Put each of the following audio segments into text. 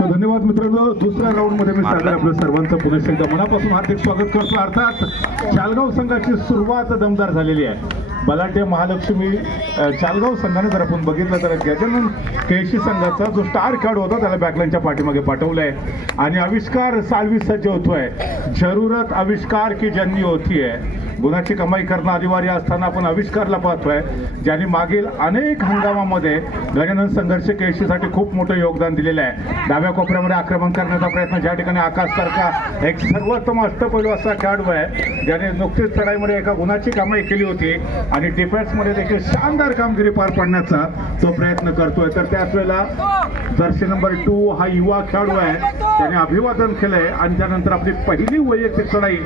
धन्यवाद मित्रांनो. दुसऱ्या राऊंड मध्ये मी सांगणार आपलं सर्वांचं पुन्हा एकदा मनापासून हार्दिक स्वागत करतो. अर्थात चालगाव संघाची सुरुवात दमदार झालेली आहे. बलाढ्य महालक्ष्मी चालगाव संघाने जर आपण बघितलं तर गजानन केळशी संघाचा जो स्टार खेळाडू होता त्याला बॅकलाईनच्या पाठीमागे पाठवलंय आणि आविष्कार साळवी सज्ज होतोय. जरूरत आविष्कार की जन्नी होती है. गुणाची कमाई करणं अनिवार्य असताना आपण आविष्कारला पाहतोय ज्यांनी मागील अनेक हंगामामध्ये गजानन संघर्ष केळशीसाठी खूप मोठं योगदान दिलेलं आहे. डाव्या कोपऱ्यामध्ये आक्रमण करण्याचा प्रयत्न ज्या ठिकाणी आकाशसारखा एक सर्वोत्तम अष्टपैलू असा खेळाडू आहे ज्याने नुकतीच चढाईमध्ये एका गुणाची कमाई केली होती आणि डिफेन्समध्ये देखील शानदार कामगिरी पार पाडण्याचा तो प्रयत्न करतोय. तर त्याच वेळेला जर्सी नंबर 2 हा युवा खेळाडू आहे. त्याने अभिवादन केलंय आणि त्यानंतर आपली पहिली वैयक्तिक चढाई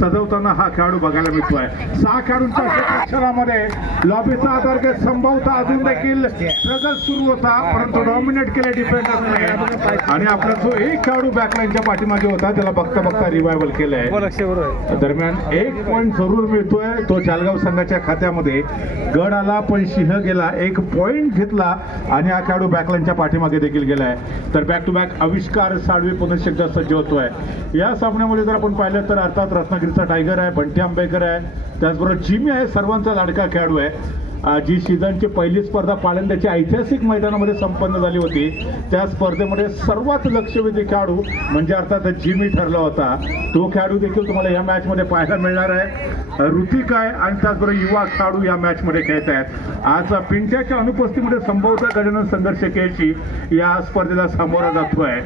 सजवताना हा खेळाडू बघायला मिळतोय. 6 खेळाडूंच्या क्षेत्रामध्ये लॉबीचा आधार घेत संभवता अजून देखील स्ट्रगल सुरू होता परंतु डॉमिनेट केले डिफेंडरने आणि आपला जो एक खेळाडू बॅकलाईनच्या पाठीमागे होता त्याला बघता बघता रिवायवल केलंय. दरम्यान 1 पॉईंट जरूर मिळतोय तो चालगाव संघाच्या खात्यामध्ये. गड आला पण सिंह गेला. 1 पॉईंट घेतला आणि हा खेळाडू बॅकलाईनच्या पाठीमागे देखील गेलाय. तर बॅक टू बॅक आविष्कार साळवी पुन्हा एकदा सज्ज होतोय. या सामन्यामध्ये जर आपण पाहिलं तर अर्थात रत्नागिरीचा टायगर आहे, बंटी आंबेकर आहे, त्याचबरोबर जिमी आहे, सर्वांचा लाडका खेळाडू आहे. जी सीझनची पहिली स्पर्धा पाळंद्याची ऐतिहासिक मैदानामध्ये संपन्न झाली होती त्या स्पर्धेमध्ये सर्वात लक्षवेधी खेळाडू म्हणजे अर्थात जिमी ठरला होता. तो खेळाडू देखील तुम्हाला या मॅच मध्ये पाहायला मिळणार आहे. ऋतिक आहे आणि त्याचबरोबर युवा खेळाडू या मॅच मध्ये खेळत आहेत. आज पिंट्याच्या अनुपस्थितीमध्ये संभवत गजानन संघर्ष केळशी या स्पर्धेला सामोरा जातोय.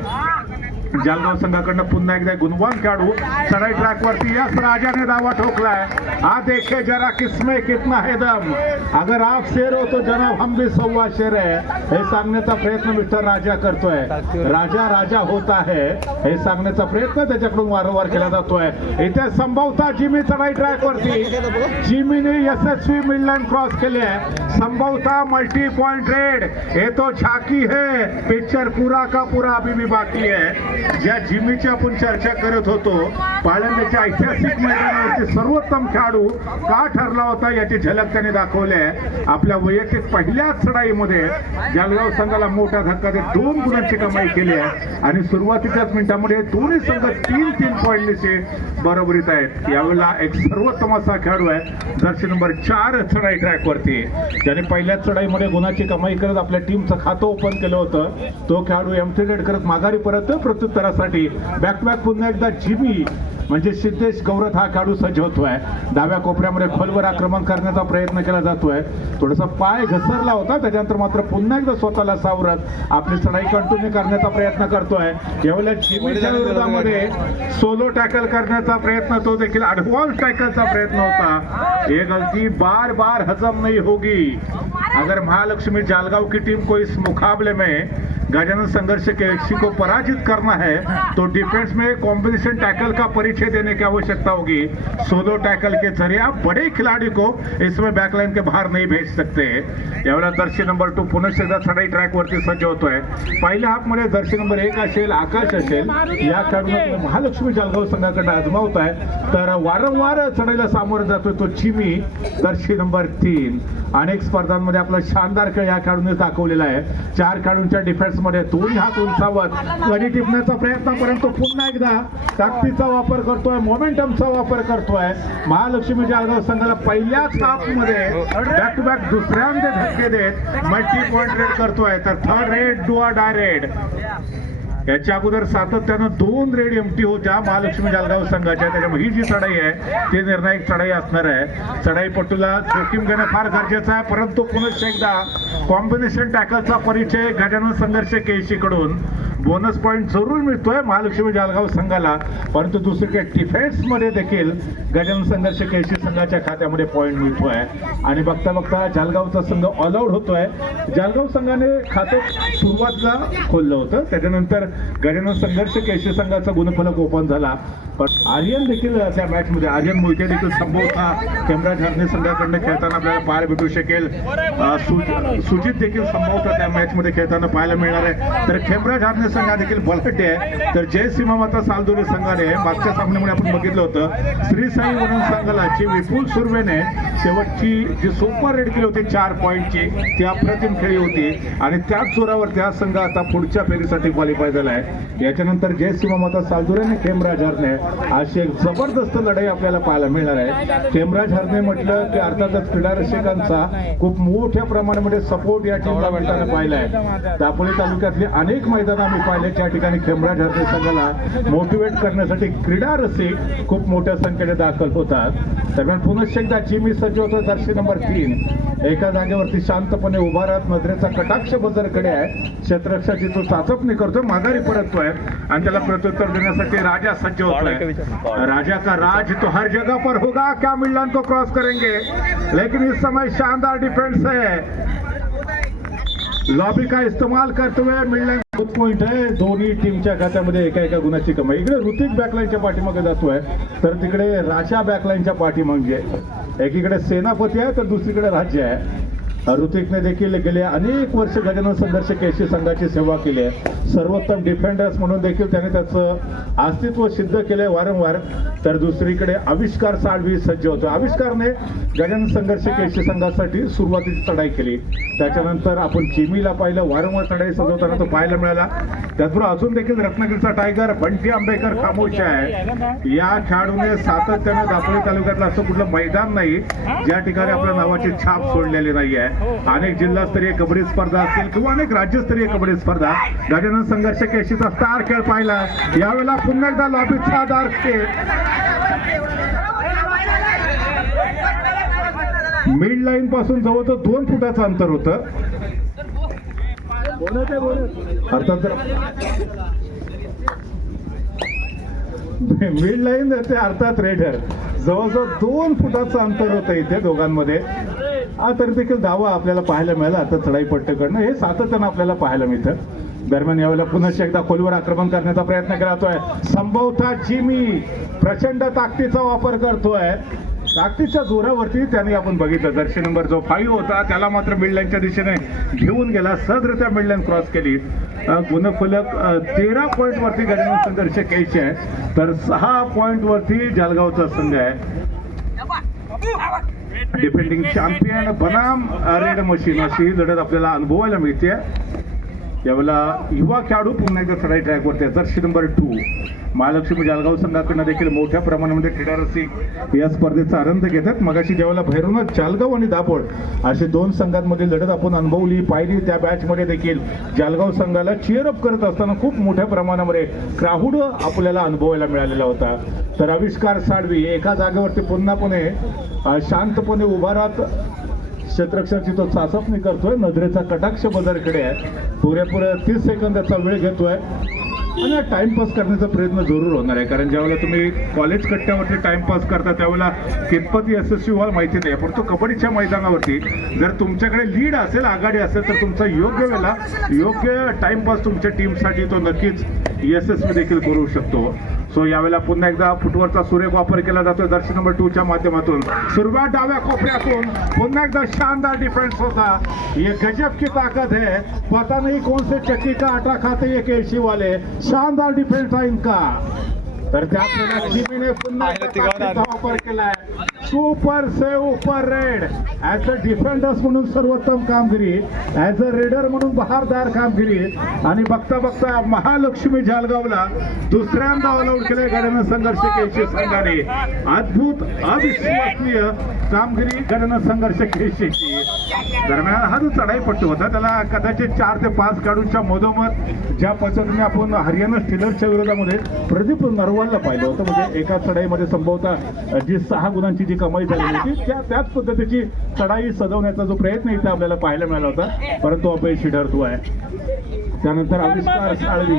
जालगाव संघाकडनं पुन्हा एकदा गुणवान खेळाडू चढाई ट्रॅक वरती यस राजाने दावा ठोकलाय. आ देखे जरा किसमें कितना है दम, अगर आप शेर हो तो जनाब हम भी सव्वा शेर है हे सांगण्याचा प्रयत्न मिस्टर राजा करतोय. राजा राजा होता है हे सांगण्याचा प्रयत्न त्याच्याकडून वारंवार केला जातोय. इथे संभवता जिमी चढाई ट्रॅक वरती जिमीने यशस्वी मिडलँड क्रॉस केले. संभवता मल्टी पॉइंट रेड हे तो झाकी है. पिक्चर पूरा का पूरा अभी भी बाकी है. ज्या जिमीची आपण चर्चा करत होतो पाळंद्याच्या ऐतिहासिक मैदानावरती सर्वोत्तम खेळाडू का ठरला होता याची झलक त्याने दाखवली आहे. आपल्या वैयक्तिक पहिल्याच चढाईमध्ये जालगाव संघाला मोठा धक्का देत 2 गुणांची कमाई केली आहे आणि सुरुवातीच्याच मिनिटांमध्ये दोन्ही संघ 3-3 पॉईंटने बरोबरीत आहेत. यावेळेला एक सर्वोत्तम असा खेळाडू आहे जर्सी नंबर 4 चढाई ट्रॅक वरती ज्याने पहिल्याच चढाईमध्ये गुणाची कमाई करत आपल्या टीमचं खातं ओपन केलं होतं. तो खेळाडू एमटी करत माघारी परत प्रत्युत्तरासाठी बॅक टू बॅक पुन्हा एकदा जिमी म्हणजे सिद्धेश गौरथ हा खेळाडू सज्ज होतोय. डाव्या कोपऱ्यामध्ये खोलवर आक्रमण करण्याचा प्रयत्न केला जातोय. थोडासा पाय घसरला होता त्याच्यानंतर मात्र पुन्हा एकदा स्वतःला सावरत आपली चढाई कंटिन्यू करण्याचा प्रयत्न करतोय. यावेळेला जिमीच्या विरोधामध्ये सोलो टॅकल करण्याचा प्रयत्न तो देखील ऍडव्हान्स टॅकलचा प्रयत्न होता. ये गलती बार बार हजम नहीं होगी. अगर महालक्ष्मी जालगांव की टीम को इस मुकाबले में गजानन संघर्ष केळशी को पराजित करना है तो डिफेंस में कॉम्बिनेशन टैकल का परिचय देने की आवश्यकता होगी. सोलो टैकल के जरिए आप बड़े खिलाड़ी को इसमें बैकलाइन के बाहर नहीं भेज सकते. यावेळेला जर्सी नंबर 2 पुन्हा एकदा चढाई ट्रॅक वरती सज्ज होतोय. पहिल्या हाफ मध्ये जर्सी नंबर 1 असेल, आकाश असेल, या खेळाडूंना महालक्ष्मी जालगाव संघाकडे आजमावत आहे. तर वारंवार चढाईला सामोरं जातोय तो चिमी जर्सी नंबर 3. अनेक स्पर्धांमध्ये आपला शानदार खेळ या खेळाडूने दाखवलेला आहे. 4 खेळाडूंच्या डिफेन्स मध्ये दोन्ही हात उंचावत गडी टिपण्याचा प्रयत्न परंतु पुन्हा एकदा ताकदीचा वापर करतोय, मोमेंटमचा वापर करतोय. महालक्ष्मी जालगाव संघाला पहिल्याच हाफ मध्ये बॅक टू बॅक दुसऱ्यांदा धक्के देत मल्टी पॉइंट रेड करतोय. तर third red do or die red. याच्या अगोदर सातत्यानं 2 रेड एमटी होत्या महालक्ष्मी जालगाव संघाच्या. त्याच्यामुळे ही जी चढाई आहे ती निर्णायक चढाई असणार आहे. चढाईपटूला जोखीम घेणं फार गरजेचं आहे परंतु पुन्हा एकदा कॉम्बिनेशन टॅकलचा परिचय गजानन संघर्ष केळशीकडून. बोनस पॉईंट जरूर मिळतोय महालक्ष्मी जालगाव संघाला परंतु दुसरीकडे डिफेन्स मध्ये देखील गजानन संघर्ष केळशी संघाच्या खात्यामध्ये पॉईंट मिळतोय आणि बघता बघता जालगावचा संघ ऑल आउट होतोय. जालगाव संघाने खातं सुरुवातीला खोललं होतं त्याच्यानंतर गजानन संघर्ष केळशी संघाचा गुणफलक ओपन झाला. पण आर्यन देखील त्या मॅच मध्ये आर्यन मोहिते देखील संभवता खेमराज हरणे संघाकडनं खेळताना आपल्याला पाहायला भेटू शकेल. सुजित देखील संभवता त्या मॅच मध्ये खेळताना पाहायला मिळणार आहे. तर खेमराज हरणे संघ हा देखील बलाढ्य आहे. तर जय सीमामाता सालदोरी संघाने मागच्या सामन्यामध्ये आपण बघितलं होतं श्री साई वरुण संघाला विपुल सुर्वेने शेवटची जी सुपर रेड केली होती 4 पॉईंटची ती अप्रतिम खेळी होती आणि त्याच जोरावर त्या संघ आता पुढच्या फेरीसाठी क्वालिफाय झाला आहे. याच्यानंतर जय सीमामाता सालदोरी आणि खेमराज हरणे अशी एक जबरदस्त लढाई आपल्याला पाहायला मिळणार आहे. खेमराज हरणे म्हटलं की अर्थातच क्रीडा रसिकांचा खूप मोठ्या प्रमाणामध्ये सपोर्ट या टीमला मिळताना पाहिला आहे. दापोली तालुक्यातले अनेक मैदान आम्ही पाहिले त्या ठिकाणी खेमराज हरणे संघाला मोटिवेट करण्यासाठी क्रीडा रसिक खूप मोठ्या संख्येने दाखल होतात. दरम्यान पुनश्च एकदा चिमी सज्ज होतो. जर्सी नंबर 3 एका जागेवरती शांतपणे उभा राहत नजरेचा कटाक्ष बजरकडे आहे. क्षेत्ररक्षाची तो चाचपणी करतोय, माघारी परततोय आणि त्याला प्रत्युत्तर देण्यासाठी राजा सज्ज होतोय. राजा का राज तो हर जगह पर होगा, क्या मिडलैंड को क्रॉस करेंगे लेकिन इस समय शानदार डिफेंस है. लॉबी का इस्तेमाल करते हुए मिडलैंड पॉइंट आहे. दोन्ही टीमच्या खात्यामध्ये एका एका गुणाची कमाई. इकडे ऋतिक बॅकलाईनच्या पाठीमागे जातोय तर तिकडे राजा बॅकलाईनच्या पाठीमागे. एकीकडे सेनापती आहे तर दुसरीकडे राज्य आहे. ऋतिकने देखील गेले अनेक वर्ष गजानन संघर्ष केसी संघाची सेवा केली आहे. सर्वोत्तम डिफेंडर्स म्हणून देखील त्याने त्याचं अस्तित्व सिद्ध केलंय वारंवार. तर दुसरीकडे आविष्कार साळवी सज्ज होतो. आविष्कारने गजानन संघर्ष केसी संघासाठी सुरुवातीची चढाई केली. त्याच्यानंतर आपण चिमीला पाहिलं, वारंवार चढाई सजवताना तो पाहायला मिळाला. त्याचबरोबर अजून देखील रत्नागिरीचा टायगर बंटी आंबेकर खामोश आहे. या खेळाडूने सातत्याने दापोली तालुक्यातलं असं कुठलं मैदान नाही ज्या ठिकाणी आपल्या नावाची छाप सोडलेली नाही आहे. अनेक जिल्हास्तरीय कबड्डी स्पर्धा असतील किंवा अनेक राज्यस्तरीय कबड्डी स्पर्धा गजानन संघर्ष केशीचा स्टार खेळ पाहिला. यावेळेला पुन्हा एकदा लॉबीचा दार मिड लाईन पासून जवळजवळ 2 फुटाचं अंतर होतं. अर्थात मिड लाईन ते अर्थात रेडर जवळजवळ 2 फुटाचं अंतर होतं इथे दोघांमध्ये. तरी देखील धावा आपल्याला पाहायला मिळाला. आता चढाई पट्टे करणं हे सातत्यानं आपल्याला पाहायला मिळतं. दरम्यान यावेळेला पुन्हा एकदा खोलीवर आक्रमण करण्याचा प्रयत्न करतोय. संभवतः जिमी प्रचंड ताकदीचा वापर करतोय. ताकदीच्या जोरावरती त्याने आपण बघितलं जर्सी नंबर जो 5 होता त्याला मात्र मिडलाईनच्या दिशेने घेऊन गेला. सहजरित्या मिडलाईन क्रॉस केली. गुणफलक 13 पॉईंट वरती गजानन संघर्ष केसी आहे तर 6 पॉईंट वरती जळगावचा संघ आहे. डिफेंडिंग चॅम्पियन बनाम रेड मशीन अशी लढत आपल्याला अनुभवायला मिळते. यावेळेला युवा खेळाडू पुन्हा एकदा चढाई ट्रॅकवरती आहे. जर्सी नंबर 2 महालक्ष्मी जळगाव संघाकडनं देखील मोठ्या प्रमाणामध्ये क्रीडा रसिक या स्पर्धेचा आनंद घेतात. मगाशी ज्यावेळेला भैरवनाथ जळगाव आणि दापोड असे 2 संघांमधील लढत आपण अनुभवली पाहिली. त्या बॅचमध्ये देखील जळगाव संघाला चिअरअप करत असताना खूप मोठ्या प्रमाणामध्ये क्राऊड आपल्याला अनुभवायला मिळालेला होता. तर आविष्कार साळवी एका जागेवरती पुन्हापणे शांतपणे उभा राहत क्षेत्ररक्षणाची तो चाचपणी करतोय. नजरेचा कटाक्ष बदरकडे आहे. पुरेपूर 30 सेकंदाचा वेळ घेतोय आणि टाइमपास करण्याचा प्रयत्न जरूर होणार आहे. कारण ज्यावेळेला तुम्ही कॉलेज कट्ट्यावरती टाइमपास करता त्यावेळेला कितपत यशस्वी व्हाल माहिती नाही. पण तो कबड्डीच्या मैदानावरती जर तुमच्याकडे लीड असेल, आघाडी असेल तर तुमचा योग्य वेळेला योग्य टाइमपास तुमच्या टीमसाठी तो नक्कीच यशस्वी देखील करू शकतो. सो यावेळेला पुन्हा एकदा फुटवरचा सुरेख वापर केला जातोय जर्सी नंबर 2 च्या माध्यमातून. सुरुवात डाव्या कोपऱ्यातून पुन्हा एकदा शानदार डिफेंस होता. ये गजब की ताकत है, पता नहीं कौन से चक्की का आटा खाते ये केसी वाले. शानदार डिफेंस आहे इनका. तर त्यावेळेला चिमीने पुन्हा वापर केलाय. सुपर से ऊपर रेड ऍज अ डिफेंडर्स म्हणून सर्वोत्तम कामगिरी, ऍज अ रेडर म्हणून बहारदार कामगिरी आणि बघता बघता महालक्ष्मी जळगावला दुसऱ्यांदा ऑल आउट केले गजानन संघर्ष केसी संघाने. अद्भुत अविश्वसनीय कामगिरी गजानन संघर्ष केसीची. दरम्यान हा जो चढाई पट्टू होता त्याला कदाचित 4 ते 5 खेळाडूंच्या मधोमध ज्या पद्धतीने आपण हरियाणा स्टीलर्सच्या विरोधामध्ये प्रदीप नरवालला पाहिलं होतं, म्हणजे एका चढाईमध्ये संभवतः जी 6 गुणांची जी कमाई झालेली होती त्याच पद्धतीची चढाई सजवण्याचा जो प्रयत्न इथे आपल्याला पाहायला मिळाला होता, परंतु अपयशी ठरतो आहे. त्यानंतर आविष्कार साळवी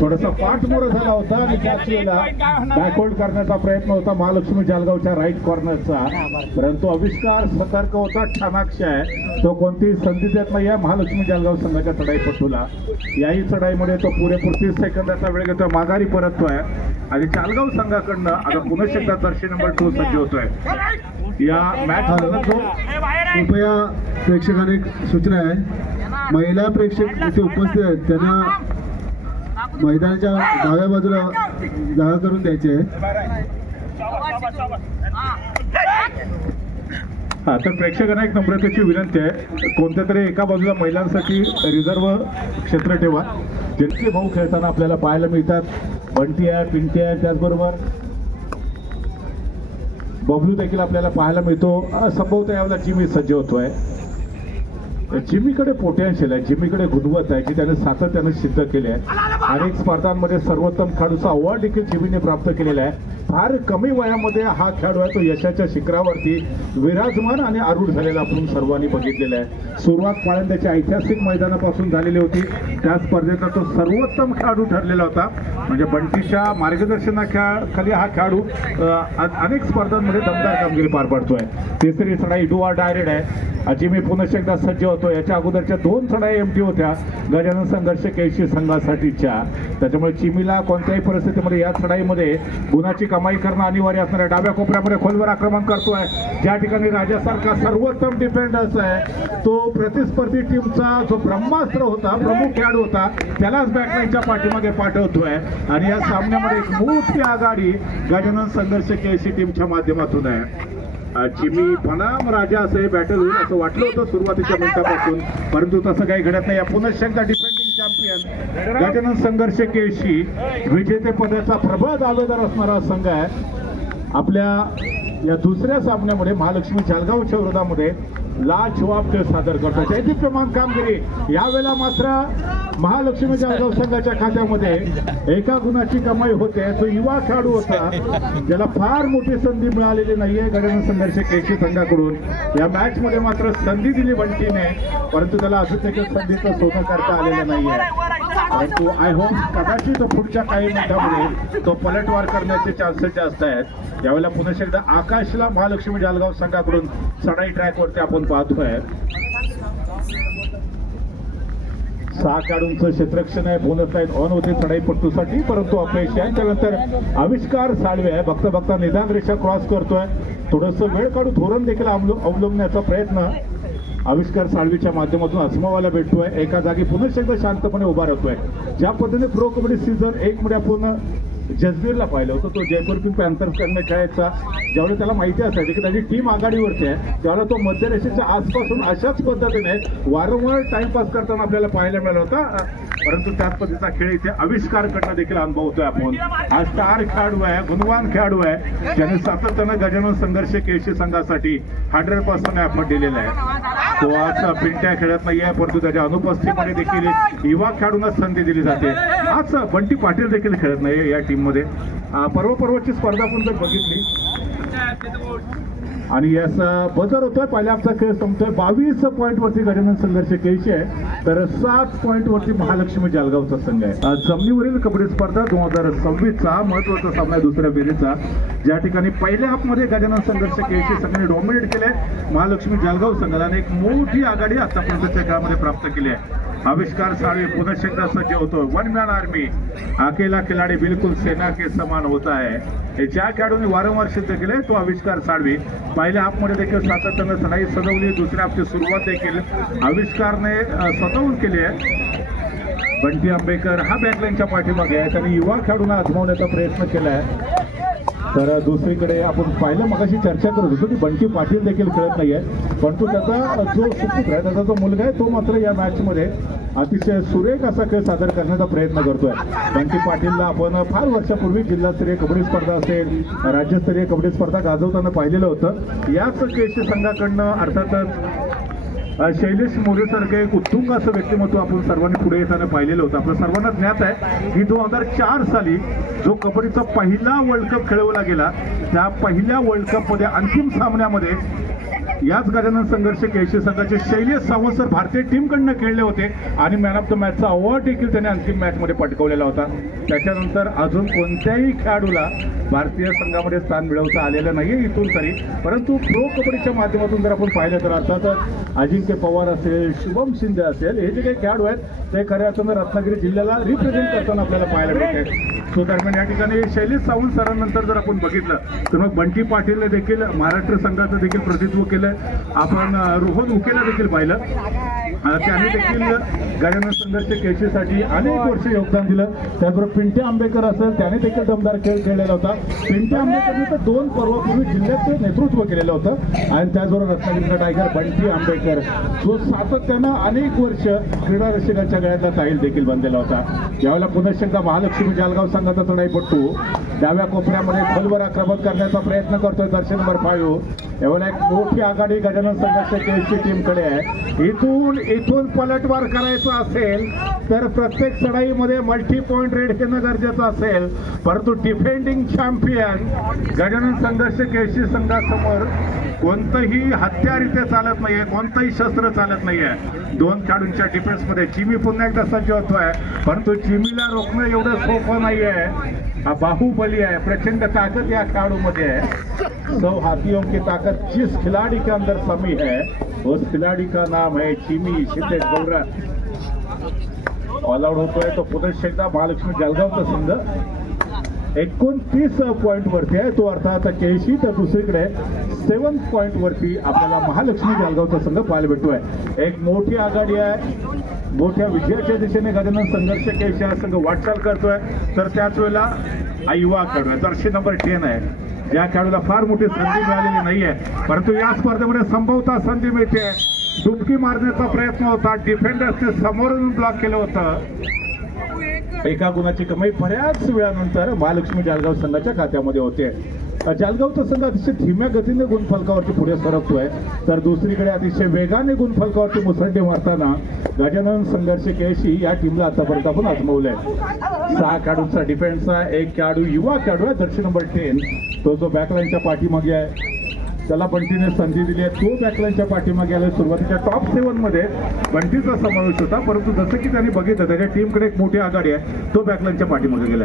थोडासा पाठमोरा झाला होता आणि त्याच वेळेला बॅकवर्ड करण्याचा प्रयत्न होता महालक्ष्मी जळगावच्या राईट कॉर्नरचा, परंतु आविष्कार सतर्क होता, चाणाक्ष आहे, तो कोणतीही संधी देत नाही आहे महालक्ष्मी जळगाव संघाच्या चढाईपटूला. याही चढाईमध्ये तो पुरेपूर 30 सेकंदाचा वेळ घेतोय, माघारी परततोय आणि जळगाव संघाकडनं आता पुन्हा एकदा जर्सी नंबर 2 सज्ज होतोय. या मॅच कृपया प्रेक्षकांना एक सूचना आहे, महिला प्रेक्षक इथे उपस्थित आहेत त्यांना मैदानाच्या डाव्या बाजूला जागा करून द्यायची आहे. हा तर प्रेक्षकांना एक नम्रतेची विनंती आहे, कोणत्या तरी एका बाजूला महिलांसाठी रिझर्व क्षेत्र ठेवा. जेणेकरी भाऊ खेळताना आपल्याला पाहायला मिळतात. बंटी आहे, पिंटी आहे, त्याचबरोबर बबलू देखील आपल्याला पाहायला मिळतो. संभवतः यावेळेला जिमी सज्ज होतोय. जिमीकडे पोटेन्शियल आहे, जिमीकडे गुणवत्ता आहे, जी त्याने सातत्यानं सिद्ध केली आहे. अनेक स्पर्धांमध्ये सर्वोत्तम खेळाडूचा अवॉर्ड देखील जिमीने प्राप्त केलेला आहे. फार कमी वयामध्ये हा खेळाडू आहे, तो यशाच्या शिखरावरती विराजमान आणि आरूढ झालेला आपण सर्वांनी बघितलेला आहे. सुरुवात पाळंद्याच्या ऐतिहासिक मैदानापासून झालेली होती. त्या स्पर्धेचा तो सर्वोत्तम खेळाडू ठरलेला होता. म्हणजे बंटीच्या मार्गदर्शनाखाली हा खेळाडू अनेक स्पर्धांमध्ये दमदार कामगिरी पार पाडतोय. तिसरी चढाई डू ऑर डाय रेड आहे. जिमी पुन्हा एकदा सज्ज होतो. याच्या अगोदरच्या 2 चढाई एमटी होत्या गजानन संघर्ष केळशी संघासाठीच्या. त्याच्यामुळे चिमीला कोणत्याही परिस्थितीमध्ये या चढाईमध्ये गुणाची कमाई करणं अनिवार्य असणार आहे. डाव्या कोपऱ्यामध्ये खोलवर आक्रमण करतोय. ज्या ठिकाणी राजासारखा सर्वोत्तम डिफेंडर्स आहे, तो प्रतिस्पर्धी टीमचा जो ब्रह्मास्त्र होता, प्रमुख खेळाडू होता, त्यालाच बॅकलाईनच्या पाठीमागे पाठवतोय. आणि या सामन्यामध्ये एक मोठी आघाडी गजानन संघर्ष केळशी टीमच्या माध्यमातून आहे. चिमी बनाम राजा असं हे बॅटल होईल असं वाटलं होतं सुरुवातीच्या मिनिटापासून, परंतु तसं काही घडत नाही. पुनश्च एकदा डिफेंडिंग चॅम्पियन गजानन संघर्ष केळशी विजेतेपदाचा प्रबळ दावेदार असणारा संघ आहे. आपल्या या दुसऱ्या सामन्यामध्ये महालक्ष्मी जालगावच्या विरोधामध्ये लाजवाब खेळ सादर करतो. दैदिप्यमान कामगिरी. यावेळेला मात्र महालक्ष्मी जालगाव संघाच्या खात्यामध्ये एका गुणाची कमाई होते. तो युवा खेळाडू होता, ज्याला फार मोठी संधी मिळालेली नाहीये गजानन संघर्ष केळशी संघाकडून. या मॅच मध्ये मात्र संधी दिली बंटीने, परंतु त्याला अजून देखील संधीचं सोनं करता आलेलं नाहीये. परंतु आय होप कदाचित पुढच्या काही मिनिटांमध्ये तो पलटवार करण्याचे चान्सेस जास्त आहेत. यावेळेला पुन्हा एकदा आकाशला महालक्ष्मी जालगाव संघाकडून चढाई ट्रॅकवरती आपण पाहतोय. 6 खेळाडूंचं क्षेत्ररक्षण आहे. बोनस लाईन ऑन होते चढाईपट्टूसाठी, परंतु अपयशी आहे. त्यानंतर आविष्कार साळवे आहे, बघता बघता निदान रेषा क्रॉस करतोय. थोडंसं वेळ काढून धोरण देखील अवलंबण्याचा प्रयत्न आविष्कार साळवीच्या माध्यमातून आसमावाला भेटतोय. एका जागी पुन्हा एकदा शांतपणे उभा राहतोय. ज्या पद्धतीने प्रो कबड्डी सीझन 1 मध्ये आपण जसबीरला पाहिलं होतं, तो जयपूर पिंक पॅन्थर्सकडनं खेळायचा. ज्यावेळेला त्याला माहिती असायची की त्याची टीम आघाडीवरती आहे, त्यावेळेला तो मध्यरेषेच्या आसपासून अशाच पद्धतीने वारंवार टाइमपास करताना आपल्याला पाहायला मिळाला होता. परंतु त्याच पद्धतीचा खेळ इथे आविष्कारकडनं देखील अनुभवतोय आपण. हा स्टार खेळाडू आहे, गुणवान खेळाडू आहे, ज्याने सातत्यानं गजानन संघर्ष केळशी संघासाठी 100% एफर्ट दिलेला आहे. तो आज पिंट्या खेळत नाहीये, परंतु त्याच्या अनुपस्थितीमध्ये देखील युवा खेळाडूंना संधी दिली जाते. आज बंटी पाटील देखील खेळत नाहीये या टीम मध्ये. परवाची स्पर्धा आपण जर बघितली आणि याचा बदल होतोय. पहिल्या आमचा खेळ संपतोय. 22 पॉईंट वरती गजानन संघर्ष केळशी आहे, तर 7 पॉईंट वरती महालक्ष्मी जालगावचा संघ आहे. जमिनीवरील कबड्डी स्पर्धा 2026चा महत्वाचा सामना आहे दुसऱ्या फेरीचा, ज्या ठिकाणी पहिल्या हाफमध्ये गजानन संघर्ष केळशी संघाने डॉमिनेट केले. महालक्ष्मी जालगाव संघाने एक मोठी आघाडी आतापर्यंतच्या काळामध्ये प्राप्त केली आहे. आविष्कार साळवे पुन्हा एकदा सज्ज होतो. 1 मॅन आर्मी, अकेला खिलाडी बिलकुल सेना के समान होता है. हे ज्या खेळाडूंनी वारंवार सिद्ध केले तो आविष्कार साळवे. पहिल्या हाफमध्ये देखील सातत्यानं चढाई सजवली. दुसऱ्या हाफची सुरुवात देखील आविष्कारने स्वतःहून केली आहे. बंटी आंबेकर हा बॅकलाईनच्या पाठीमागे आहे. त्यांनी युवा खेळाडूंना आजमावण्याचा प्रयत्न केला आहे. तर दुसरीकडे आपण पाहिलं, मगाशी चर्चा करत होतो की बंटी पाटील देखील खेळत नाहीये, परंतु त्याचा जो सुपुत्र आहे, त्याचा जो मुलगा आहे, तो मात्र या मॅचमध्ये अतिशय सुरेख असा खेळ सादर करण्याचा प्रयत्न करतोय. बंटी पाटीलला आपण फार वर्षापूर्वी जिल्हास्तरीय कबड्डी स्पर्धा असेल, राज्यस्तरीय कबड्डी स्पर्धा गाजवताना पाहिलेलं होतं. याच केळशी संघाकडनं अर्थातच शैलेश मोरेसारखे एक उत्तुंग असं व्यक्तिमत्व आपण सर्वांनी पुढे येताना पाहिलेलं होतं. आपल्या सर्वांना ज्ञात आहे की 2004 साली जो कबड्डीचा पहिला वर्ल्ड कप खेळवला गेला, त्या पहिल्या वर्ल्ड कपमध्ये अंतिम सामन्यामध्ये याच गजानन संघर्ष केळशी संघाचे शैलेश सावंत सर भारतीय टीमकडनं खेळले होते आणि मॅन ऑफ द मॅचचा अवॉर्ड देखील त्याने अंतिम मॅचमध्ये पटकावलेला होता. त्याच्यानंतर अजून कोणत्याही खेळाडूला भारतीय संघामध्ये स्थान मिळवता आलेलं नाहीये इथून तरी. परंतु प्रो कबड्डीच्या माध्यमातून जर आपण पाहिलं तर अर्थातच अजिंक्य पवार असेल, शुभम शिंदे असेल, हे जे काही खेळाडू आहेत ते खऱ्या अर्थानं रत्नागिरी जिल्ह्याला रिप्रेझेंट करताना आपल्याला पाहायला मिळते. सो दरम्यान या ठिकाणी शैलेश सावंत सरांनंतर जर आपण बघितलं तर मग बंटी पाटीलने देखील महाराष्ट्र संघाचं देखील प्रतिनिधित्व केलं. आपण रोहन उकेला देखील पाहिलं. त्यांनी देखील गजानन संघर्ष केसीसाठी अनेक वर्ष योगदान दिलं. त्याचबरोबर पिंट्या आंबेकर असेल, त्याने देखील दमदार खेळ खेळलेला होता. पिंट्या आंबेकरने तर 2 पर्वापूर्वी जिल्ह्याचं नेतृत्व केलेलं होतं आणि त्याचबरोबर रत्नागिरीचा टायगर बंटी आंबेकर जो सातत्यानं अनेक वर्ष क्रीडा रसिकांच्या गळ्यातला ताईल देखील बनलेला होता. यावेळेला पुन्हा एकदा महालक्ष्मी जालगाव संघाचा चढाईपट्टू डाव्या कोपऱ्यामध्ये खोलवर आक्रमण करण्याचा प्रयत्न करतोय. दर्शन नंबर 5 यावेळेला एक मोठी आघाडी गजानन संघर्ष केसची टीमकडे आहे. इथून पलटवार करायचा असेल तर प्रत्येक चढाईमध्ये मल्टी पॉइंट रेड घेणं गरजेचं असेल. परंतु डिफेंडिंग चॅम्पियन गजानन संघर्ष केसची संघासमोर कोणतंही हत्यार इथे चालत नाहीये, कोणतंही शस्त्र चालत नाहीये. 2 खेळाडूंच्या डिफेन्समध्ये चिमी पुन्हा एकदा सज्ज होतोय. परंतु चिमीला रोखणं एवढं सोपं नाहीये. हा बाहुबली आहे, प्रचंड ताकद या खेळाडूमध्ये है. 100 हाथियों की ताकत जिस खिलाड़ी के अंदर समी है उस खिलाड़ी का नाम है चिमी शिंदे गौरा. ऑल आउट होतोय तो पुन्हा एकदा महालक्ष्मी जालगावचा संघ 29 पॉइंट वरती आहे. तो अर्थात केशी. तर दुसरीकडे 7 पॉइंट वरती आपल्याला महालक्ष्मी जालगावचा संघ पाहायला भेटतोय. एक मोठी आघाडी आहे. मोठ्या विजयाच्या दिशेने गजानन संघर्ष केशी हा संघ वाटचाल करतोय. तर त्याच वेळेला युवा खेळाडू आहे, जर्सी नंबर 10 आहे. या खेळाडूला फार मोठी संधी मिळालेली नाहीये, परंतु या स्पर्धेमध्ये संभवता संधी मिळते. डुबकी मारण्याचा प्रयत्न होता, डिफेंडर्सने समोरून ब्लॉक केलं होतं. एका गुणाची कमाई बऱ्याच वेळानंतर महालक्ष्मी जालगाव संघाच्या खात्यामध्ये होते. जालगावचा संघ अतिशय धीम्या गतीने गुणफलकावरती पुढे सरकतोय. तर दुसरीकडे अतिशय वेगाने गुणफलकावरती मुसंडी मारताना गजानन संघर्ष केशी या टीमला आतापर्यंत आपण आजमवलंय. 6 खेळाडूंचा डिफेन्स आहे. 1 खेळाडू युवा खेळाडू आहे, जर्सी नंबर 10. तो जो बॅकलाईनच्या पाठीमागे आहे त्याला बंटीने संधी दिली आहे. तो बॅकलाईनच्या पाठीमागे आला. सुरुवातीच्या टॉप 7 मध्ये बंटीचा समावेश होता, परंतु जसं की त्यांनी बघितलं त्याच्या टीमकडे एक मोठी आघाडी आहे. तो बॅकलाईनच्या पाठीमागे गेला.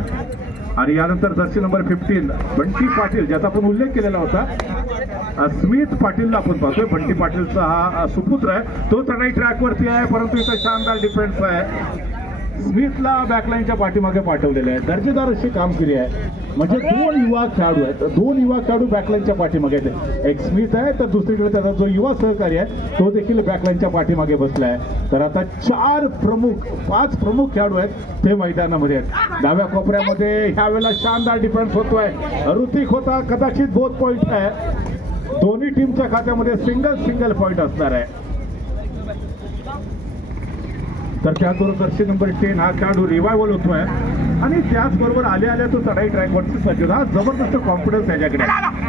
आणि यानंतर जर्सी नंबर 15 बंटी पाटील, ज्याचा आपण उल्लेख केलेला होता. स्मिथ पाटीलला आपण पाहतोय. बंटी पाटीलचा हा सुपुत्र आहे. तो चढाई ट्रॅकवरती आहे, परंतु इथं शानदार डिफेन्स आहे. स्मिथला बॅकलाईनच्या पाठीमागे पाठवलेलं आहे. दर्जेदार अशी कामगिरी आहे. म्हणजे 2 युवा खेळाडू आहेत. 2 युवा खेळाडू बॅकलाईनच्या पाठीमागे आहेत. एक स्मिथ आहे, तर दुसरीकडे त्याचा जो युवा सहकारी आहे तो देखील बॅकलाईनच्या पाठीमागे बसला आहे. तर आता 5 प्रमुख खेळाडू आहेत ते मैदानामध्ये आहेत. डाव्या कोपऱ्यामध्ये ह्या वेळेला शानदार डिफेन्स होतोय. ऋतिक होता, कदाचित बोथ पॉईंट आहे. दोन्ही टीमच्या खात्यामध्ये सिंगल पॉईंट असणार आहे. तर त्याचबरोबर जर्सी नंबर 10 हा खेळाडू रिवायवल होतोय आणि त्याचबरोबर आल्या तो चढाई ट्रॅकवरची सज्जता. जबरदस्त कॉन्फिडन्स त्याच्याकडे.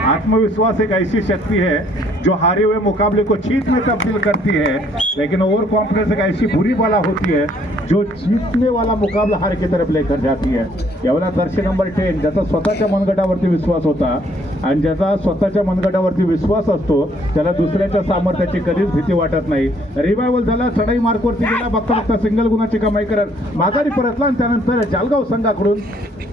आत्मविश्वास एक ऐसी शक्ति है जो हारे हुए मुकाबले को जीत में तब्दील करती है, लेकिन ओवर कॉन्फिडेंस एक ऐसी बुरी बला होती है जो जीतने वाला मुकाबला हार की तरफ लेकर जाती है. यावेळेला जर्सी नंबर 10 ज्याचा स्वतःच्या मनगटावरती विश्वास होता आणि ज्याचा स्वतःच्या मनगटावरती विश्वास असतो त्याला दुसऱ्याच्या सामर्थ्याची कधीच भीती वाटत नाही. रिवायवल झाला, चढाई मार्कवरती गेला, बघता सिंगल गुणाची कमाई करत माघारी परतला आणि त्यानंतर जालगाव संघाकडून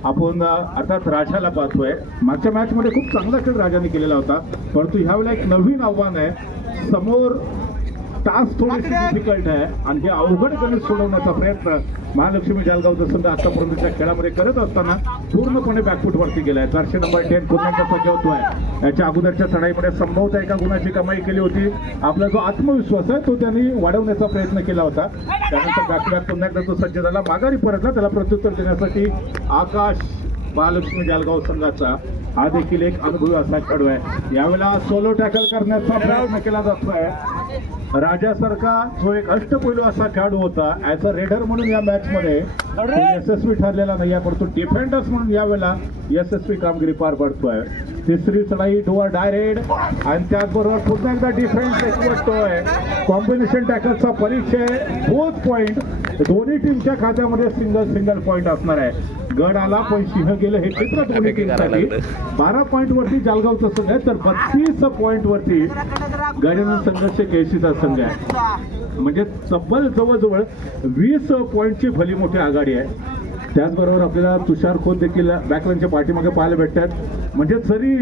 आपण अर्थात राजाला पाहतोय. मागच्या मॅच मध्ये खूप चांगला खेळ राजाने केलेला होता, परंतु ह्यावेळेला एक नवीन आव्हान आहे समोर. टास्क थोडीशी डिफिकल्ट आहे आणि हे अवघड गणित सोडवण्याचा प्रयत्न महालक्ष्मी जालगावचा संघ आतापर्यंतच्या खेळामध्ये करत असताना पूर्णपणे बॅकफुटवरती गेलाय. जर्सी नंबर 10 पुन्हा सज्ज होतोय. याच्या अगोदरच्या चढाईमध्ये संभवतः एका गुणाची कमाई केली होती. आपला जो आत्मविश्वास आहे तो त्यांनी वाढवण्याचा प्रयत्न केला होता. त्यानंतर बॅक पुन्हा एकदा तो सज्ज झाला, माघारी परतला. त्याला प्रत्युत्तर देण्यासाठी आकाश महालक्ष्मी जालगाव संघाचा हा देखील एक अनुभवी असा खेळाडू आहे. यावेळेला सोलो टॅकल करण्याचा प्रयत्न केला जातोय. राजासारखा जो एक अष्टपैलू असा खेळाडू होता, ऍज अ रेडर म्हणून या मॅच मध्ये यशस्वी ठरलेला नाही, परंतु डिफेंडर्स म्हणून यावेळेला यशस्वी कामगिरी पार पडतोय. तिसरी चढाई डोअर डायरेक्ट आणि त्याचबरोबर पुन्हा एकदा डिफेन्स एकवटतोय. कॉम्बिनेशन टॅकलचा परिचय, बोथ पॉइंट दोन्ही टीमच्या खात्यामध्ये सिंगल पॉइंट असणार आहे. गड आला पण सिंह गेलं हे चित्र दोन्ही टीमसाठी. 12 पॉइंट वरती जालगावचा संघ आहे, तर 32 पॉइंट वरती गजानन संघर्ष केसीचा संघ आहे. म्हणजे तब्बल जवळजवळ 20 पॉइंटची भली मोठी आघाडी आहे. त्याचबरोबर आपल्याला तुषार खोत देखील बॅकलाईनच्या पाठीमागे पाहायला भेटतात. म्हणजे जरी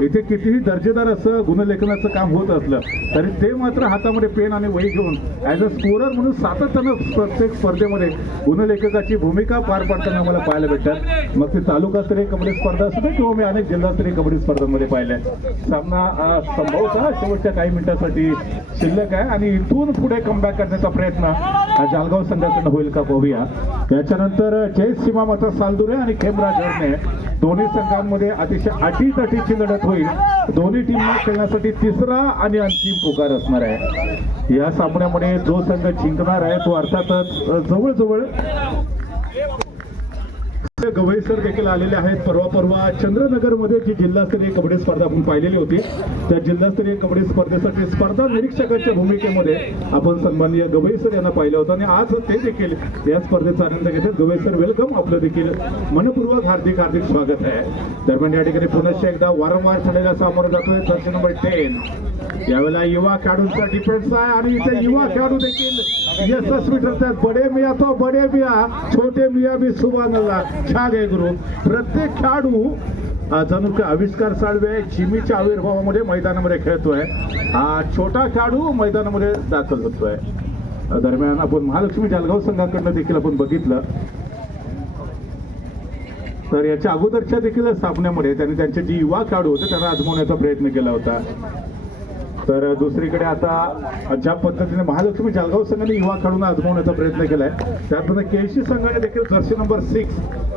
इथे कितीही दर्जेदार असं गुणलेखनाचं काम होत असलं तरी ते मात्र हातामध्ये पेन आणि वही घेऊन ॲज अ स्कोरर म्हणून सातत्यानं प्रत्येक स्पर्धेमध्ये गुणलेखकाची भूमिका पार पाडताना मला पाहायला भेटतात. मग ते तालुकास्तरीय कबड्डी स्पर्धा असू दे किंवा मी अनेक जिल्हास्तरीय कबड्डी स्पर्धांमध्ये पाहिल्या. सामना संभवतः शेवटच्या काही मिनिटांसाठी शिल्लक आहे आणि इथून पुढे कमबॅक करण्याचा प्रयत्न जालगाव संघाकडून होईल का पाहूया. त्याच्यानंतर जय सीमा माता सालदुरे आणि खेमराज हरणे दोन्ही संघांमध्ये अतिशय अटीतटीची लढत होईल. दोन्ही टीमना खेळण्यासाठी तिसरा आणि अंतिम पुकार असणार आहे. या सामन्यामध्ये जो संघ जिंकणार आहे तो अर्थातच जवळजवळ गवई सर देखील आलेले आहेत. परवा चंद्रनगरमध्ये जी जिल्हास्तरीय कबड्डी स्पर्धा आपण पाहिलेली होती त्या जिल्हास्तरीय कबड्डी स्पर्धेसाठी स्पर्धा निरीक्षकाच्या भूमिकेमध्ये आपण सन्माननीय गवई सर यांना पाहिलं होतं आणि आज ते देखील या स्पर्धेचा आनंद घेतात. गवई सर वेलकम, आपलं देखील मनपूर्वक हार्दिक हार्दिक स्वागत आहे. दरम्यान या ठिकाणी पुन्हा एकदा वारंवार चढायला सामोरं जातोय जर्सी नंबर 10. यावेळेला युवा खेळाडूंचा डिफेन्स आहे आणि इथे युवा खेळाडू देखील यशस्वी ठरतात. बडे मिया तो बडे मिया, छोटे मिया भी सुभान अल्लाह. छान आहे गुरु. प्रत्येक खेळाडू जणू काय आविष्कार साळवे चिमीच्या आविर्भावामध्ये मैदानामध्ये खेळतोय. हा छोटा खेळाडू मैदानामध्ये दाखल होतोय. दरम्यान आपण महालक्ष्मी जालगाव संघाकडनं देखील आपण बघितलं तर याच्या अगोदरच्या देखील सामन्यामध्ये त्यांनी त्यांचे जे युवा खेळाडू होते त्यांना आजमावण्याचा प्रयत्न केला होता. तर दुसरीकडे आता ज्या पद्धतीने महालक्ष्मी जालगाव संघाने युवा खेळाडूंना आजमावण्याचा प्रयत्न केलाय त्याप्रमाणे केळशी संघाने देखील जर्सी नंबर 6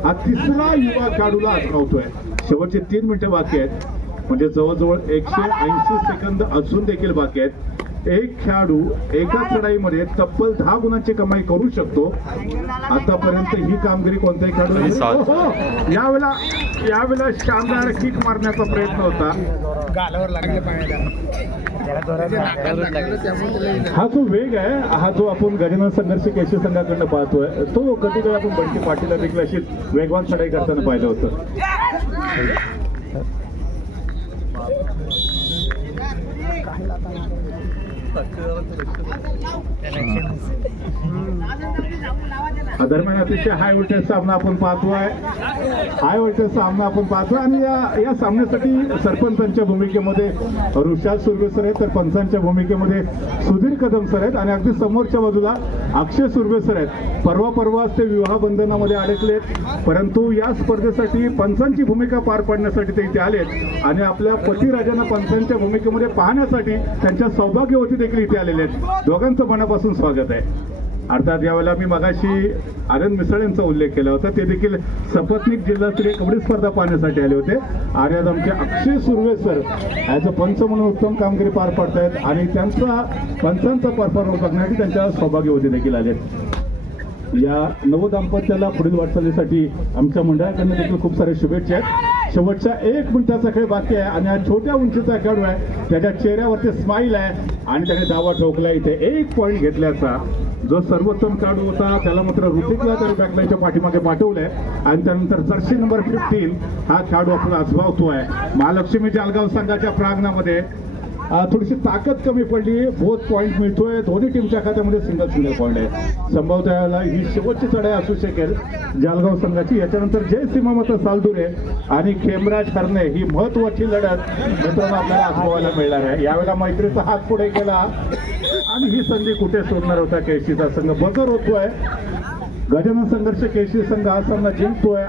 हा तिसरा युवा खेळाडूला आजमावतोय. शेवटचे 3 मिनिटं बाकी आहेत म्हणजे जवळजवळ 180 सेकंद अजून देखील बाकी आहेत. एक खेळाडू एका चढाईमध्ये तब्बल 10 गुणांची कमाई करू शकतो. आतापर्यंत ही कामगिरी कोणत्याही खेळाडू यावेळेला शानदार किक मारण्याचा प्रयत्न होता. हा जो वेग आहे हा जो आपण गजानन संघर्ष केशी संघाकडनं पाहतोय तो कधी कधी आपण बंटी पाटीलला देखील अशी वेगवान चढाई करताना पाहिलं होतं. दरम्यान अतिशय हाय व्होल्टेज सामना आपण पाहतोय आणि या सामन्यासाठी सरपंचांच्या भूमिकेमध्ये ऋषाल सुर्वे सर आहेत तर पंचांच्या भूमिकेमध्ये सुधीर कदम सर आहेत आणि अगदी समोरच्या बाजूला अक्षय सुर्वे सर आहेत. परवाच ते विवाह बंधनामध्ये अडकलेत परंतु या स्पर्धेसाठी पंचांची भूमिका पार पाडण्यासाठी ते इथे आलेत आणि आपल्या पतिराजांना पंचांच्या भूमिकेमध्ये पाहण्यासाठी त्यांच्या सौभाग्यवती देखील इथे आलेले आहेत. दोघांचं मनापासून स्वागत आहे. अर्थात यावेळेला मी मगाशी आनंद मिसळ यांचा उल्लेख केला होता ते देखील सपत्नीक जिल्हास्तरीय कबड्डी स्पर्धा पाहण्यासाठी आले होते आणि आज आमचे अक्षय सुर्वे सर ॲज अ पंच म्हणून उत्तम कामगिरी पार पाडतायत आणि त्यांचा पंचांचा परफॉर्मन्स बघण्यासाठी त्यांच्या सौभाग्यवती देखील आलेत. या नवदाम्पत्याला पुढील वाटचालीसाठी आमच्या मंडळाकडनं देखील खूप सारे शुभेच्छा आहेत. शेवटच्या 1 मिनिटाचा खेळ बाकी आहे आणि हा छोट्या उंचीचा खेळाडू आहे त्याच्या चेहऱ्यावरती स्माईल आहे आणि त्याने दावा ठोकला. इथे 1 पॉईंट घेतल्याचा जो सर्वोत्तम खेळाडू होता त्याला मात्र ऋतिकला तरी बॅकलाईनच्या पाठीमागे पाठवलंय आणि त्यानंतर जर्सी नंबर 15 हा खेळाडू आपण आजमावतोय. महालक्ष्मी जालगाव संघाच्या प्रांगणामध्ये थोडीशी ताकद कमी पडली. बोथ पॉईंट मिळतोय. दोन्ही टीमच्या खात्यामध्ये सिंगल पॉईंट आहे. संभवतः ही शेवटची चढाई असू शकेल जालगाव संघाची. याच्यानंतर जय सीमा माता सालदुरे आणि खेमराज हरणे ही महत्वाची लढत मित्रांनो आपल्याला अनुभवायला मिळणार आहे. यावेळेला मैत्रीचा हात पुढे केला आणि ही संधी कुठे सोडणार होता केळशीचा संघ. बजर होतोय. गजानन संघर्ष केळशी संघ हा सामना जिंकतोय.